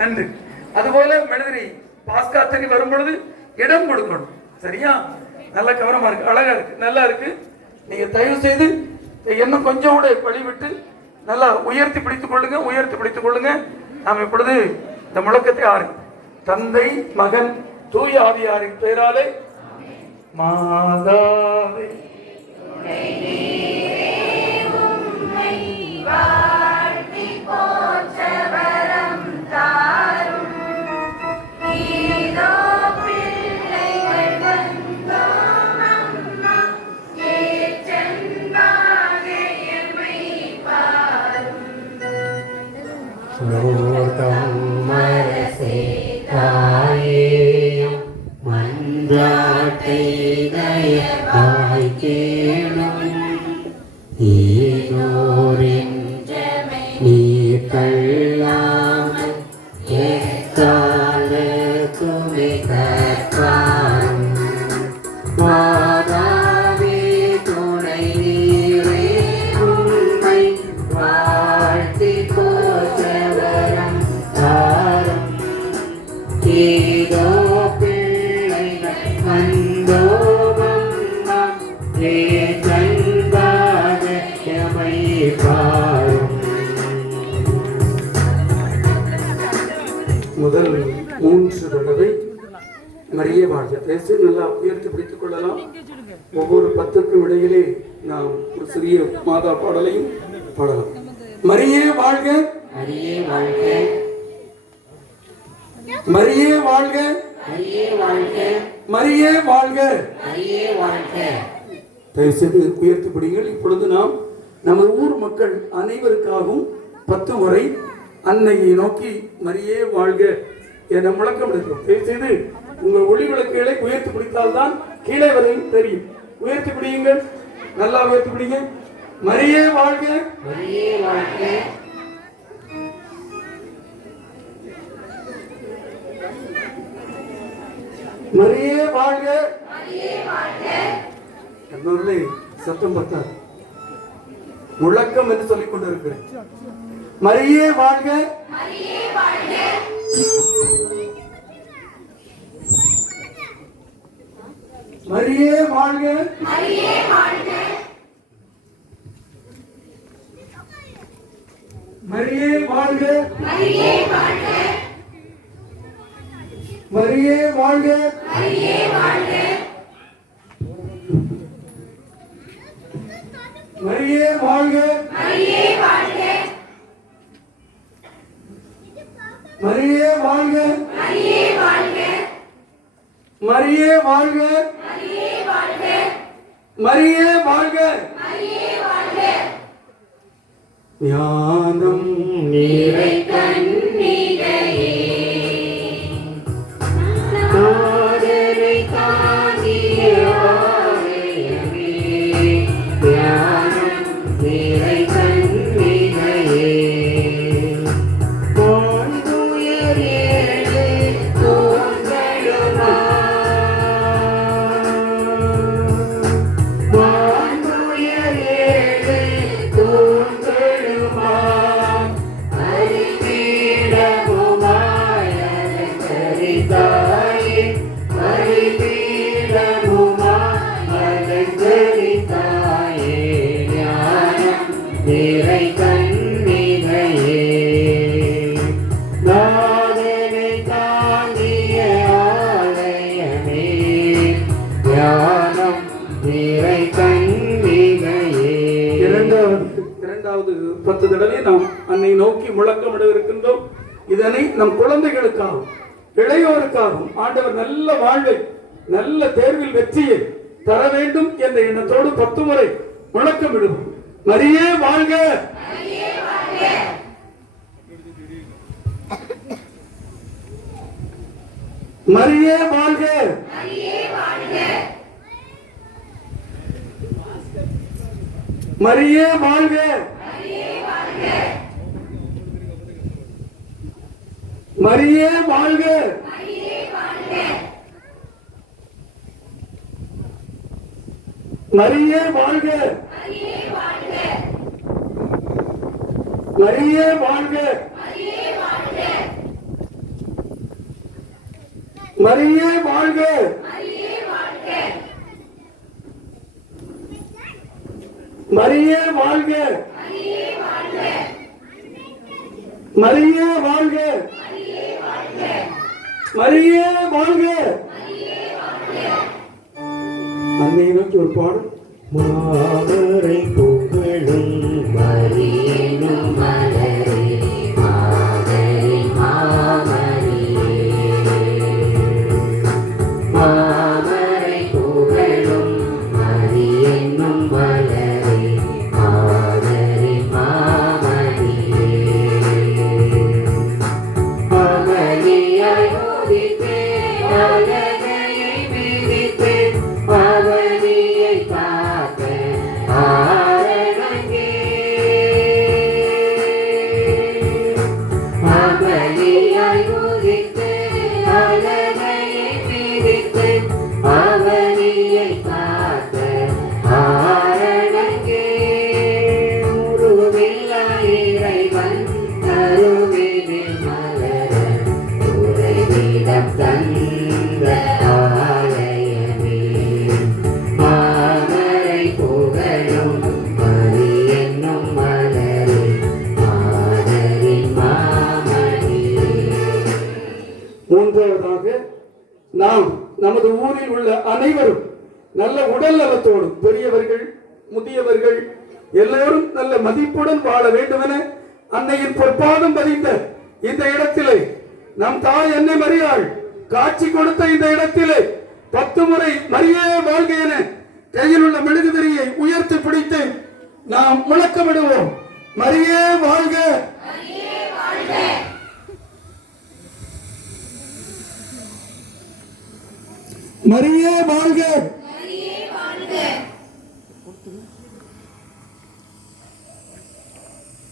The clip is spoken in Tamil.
நன்று. அதுபோல மனிதரை பாஸ்காத்தனி வரும் பொழுது இடம் கொடுக்கணும். சரியா? நல்ல கவனமா இருக்கு, அழகா இருக்கு, நல்லா இருக்கு. நீங்க தயவு செய்து இன்னும் கொஞ்சம் கூட வழிவிட்டு நல்லா உயர்த்தி பிடித்துக் கொள்ளுங்க, உயர்த்தி பிடித்துக் கொள்ளுங்க. நாம் இப்பொழுது இந்த முழக்கத்தை ஆறு தந்தை மகன் தூய ஆவியாரின் பெயராலே மாதாவே மன்றாட்டை தயவாய் கேளும் ஈனோரின் நீர் கல்லாமல் எக்காலத்துமே கற்றாரும் மாதாவே துணை நீரே உண்மை வாழ்த்தி போற்றவரம் தாரும் ஏதோ முதல் 3 தடவை மரியே வாழ்க பேசி நல்லா உயர்த்தி பிடித்துக் கொள்ளலாம். ஒவ்வொரு 10க்கும் இடையிலே நாம் ஒரு சிறிய மாதா பாடலையும் பாடலாம். மரியே வாழ்க, மரியே வாழ்க, மரியே வாழ்க, மரியே வாழ்க, மரியே வாழ்க, மரியே வாழ்க. தயவு செய்து உயர்த்தி பிடிங்கள். இப்பொழுது நாம் நமது ஊர் மக்கள் அனைவருக்காகவும் 10 முறை அன்னையை நோக்கி மரியே வாழ்க என முழக்கம் எடுக்கிறோம். தயவு செய்து உங்கள் ஒளி விளக்குகளை உயர்த்தி பிடித்தால்தான் கீழே வரையும் தெரியும். உயர்த்தி பிடியுங்கள், நல்லா உயர்த்தி பிடிங்க. மரியே வாழ்க, மரியே வாழ்க, மரியே வாழ்க, மரியே வாழ்க. என்னோட சத்தம் பத்தாது, முழக்கம் என்று சொல்லிக் கொண்டிருக்கிறேன். மரியே வாழ்க, மரியே வாழ்க, மரியே வாழ்க, மரியே வாழ்க, மரியே வாழ்க, மரியே வாழ்க, மரியே வாழ்க, மரியே வாழ்க, மரியே வாழ்க, மரியே வாழ்க, மரியே வாழ்க, மரியே வாழ்க, மரியே வாழ்க, மரியே வாழ்க, மரியே வாழ்க. மரியே வாழ்க. ஞானம் நீரை கண்ணிகையே காதலை தாங்கிய ஆலயமே ஞானம் நீரை கண்ணிகையே வாழ்ந்துயர் ஏழு தோன்றலுமா வாழ்ந்துயர் ஏழு தோன்றலுமா அறிவீடமுமாய் அலங்கரித்தாயே அறிவீடமுமாய் அலங்கரித்தாயே ஞானம் நிறை கண்ணிகையே நாதனை தாங்கிய ஆலயமே ஞானம் நிறை கண்ணிகையே. இரண்டாவது 10 தடவை நாம் அன்னை நோக்கி முழக்கமிட இருக்கின்றோம். இதனை நம் குழந்தைகளுக்காகவும் இளையோருக்காகவும் ஆண்டவர் நல்ல வாழ்வை, நல்ல தேர்வில் வெற்றியை தர வேண்டும் என்ற எண்ணத்தோடு 10 முறை முழக்கமிடுவோம். மரியே வாழ்க, மரியே வாழ்க, மரியே வாழ்க, மரியே வாழ்க, மரியே வாழ்க, மரியே வாழ்க, மரியே வாழ்க, மரியே வாழ்க, மரியே வாழ்க, மரியே வாழ்க, மரியே வாழ்க, மரியே வாழ்க, மரியே வாழ்க. மரியே வாழ்க. மரியே வாழ்க. மரியே வாழ்க. அன்னையை நோக்கி ஒரு பாடல். மாமரை புகழும் மரியனும் மலரே மாமரை மாமரியே மாமரை புகழும் மரியனும் மலரே மாமரை மாமரியே அவனியாய் உதித்தே அழகையை மிதித்தே அவனியை காக்க ஆரணங்கே அவனியாய் உதித்தே அழகையை மிதித்தே அவனியை காக்க ஆரணங்கே உருவில்லா இறைவன் கருவினில் மலர உறைவிடம் தந்த ஆலயமே மாமரை புகழும் மரியனும் மலரே மாதரின் மாமணியே. மூன்றாவதாக நாம் நமது ஊரில் உள்ள அனைவரும் நல்ல உடல் நலத்தோடு பெரியவர்கள் முதியவர்கள் எல்லோரும் நல்ல மதிப்புடன் வாழ வேண்டுமென அன்னையின் பொற்பாதம் பதிந்த இந்த இடத்திலே நம் தாய் அன்னை மரியாள் காட்சி கொடுத்த இந்த இடத்திலே 10 முறை மரியே வாழ்க என கையில் உள்ள மெழுகுதிரியை உயர்த்தி பிடித்து நாம் முழக்கமிடுவோம். மரியே வாழ்க. மரியே வாழ்க.